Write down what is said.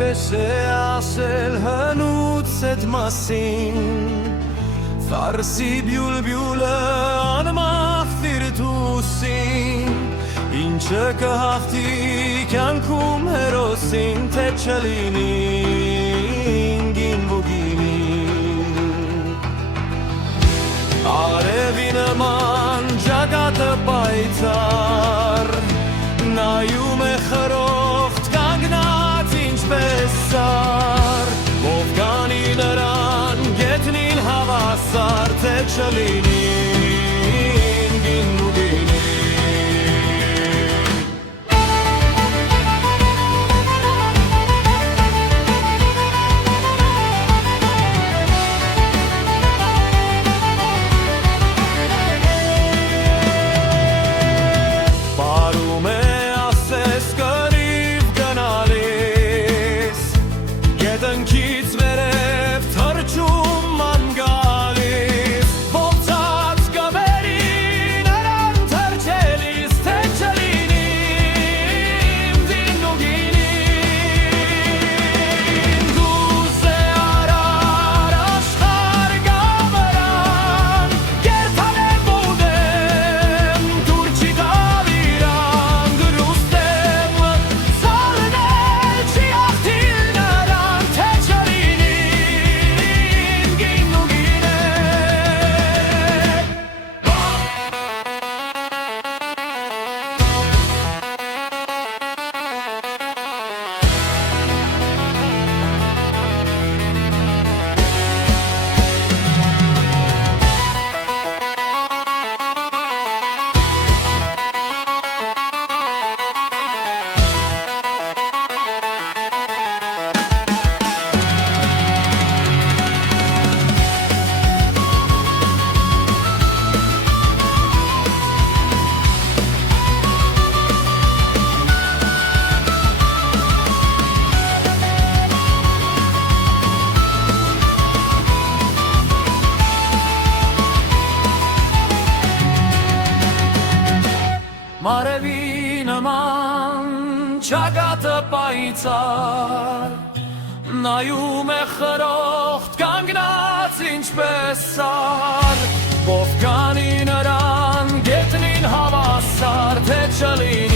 ինչպես է ասել հնուց էդ մասին Ֆարսի բյուլբյուլը անմախ ֆիրդուսին Ինչը կհաղթի կյանքում հերոսին թե չլինի Արևի նման ջագատը պայծառ Նայում է խրոխտ կանգնած ինչպես սար Ով կանի նրան գետնին հավասար Թե չլինի գին ու գինի Մարևի նման ջագատը պայծառ Նայում է խրոխտ կանգնած ինչպես սար Ով կանի նրան գետնին հավասար թե չլինի